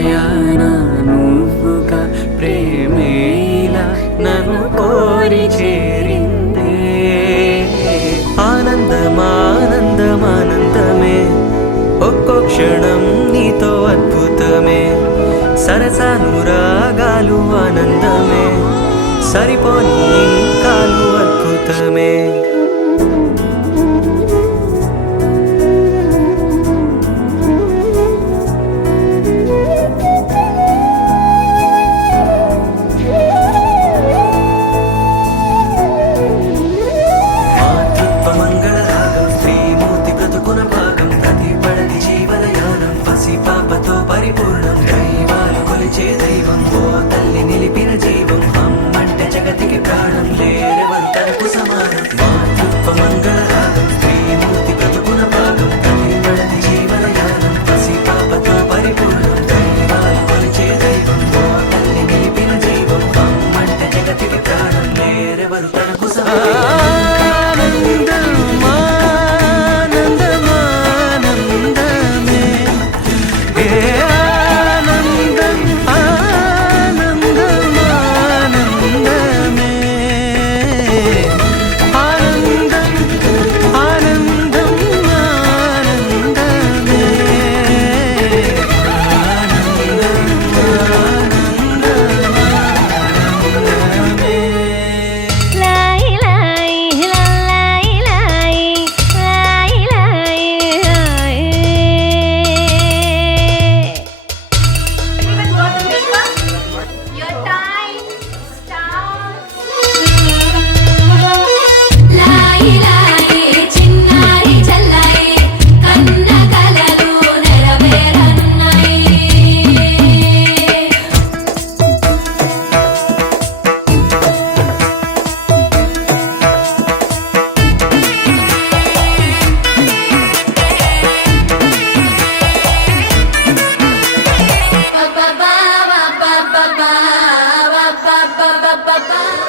సమయాన నువ్వుగా ప్రేమేలా నన్ను కోరి చేరిందే. ఆనందమానందమానందమే ఒక్కో క్షణం నీతో అద్భుతమే. సరసానురాగాలు ఆనందమే సరిపోని ఇంకాలు అద్భుతమే. పరిపూర్ణం దైవాలు కొలిచే దైవం ఓ తల్లి నిలిపిన జీవం అమ్మంటే జగతికి ప్రాణం లేరెవరు తనకు సమానం. మాతృత్వ మంగళ రాగం శ్రీమూర్తి బ్రతుకున భాగం ప్రతిపడని జీవనయానం పసి పాపతో పరిపూర్ణం దైవాలు కొలిచే దైవం ఓ తల్లి నిలిపిన జీవం అమ్మంటే జగతికి ప్రాణం లేరెవరు తనకు సమానం. ba ba ba ba ba ba ba ba ba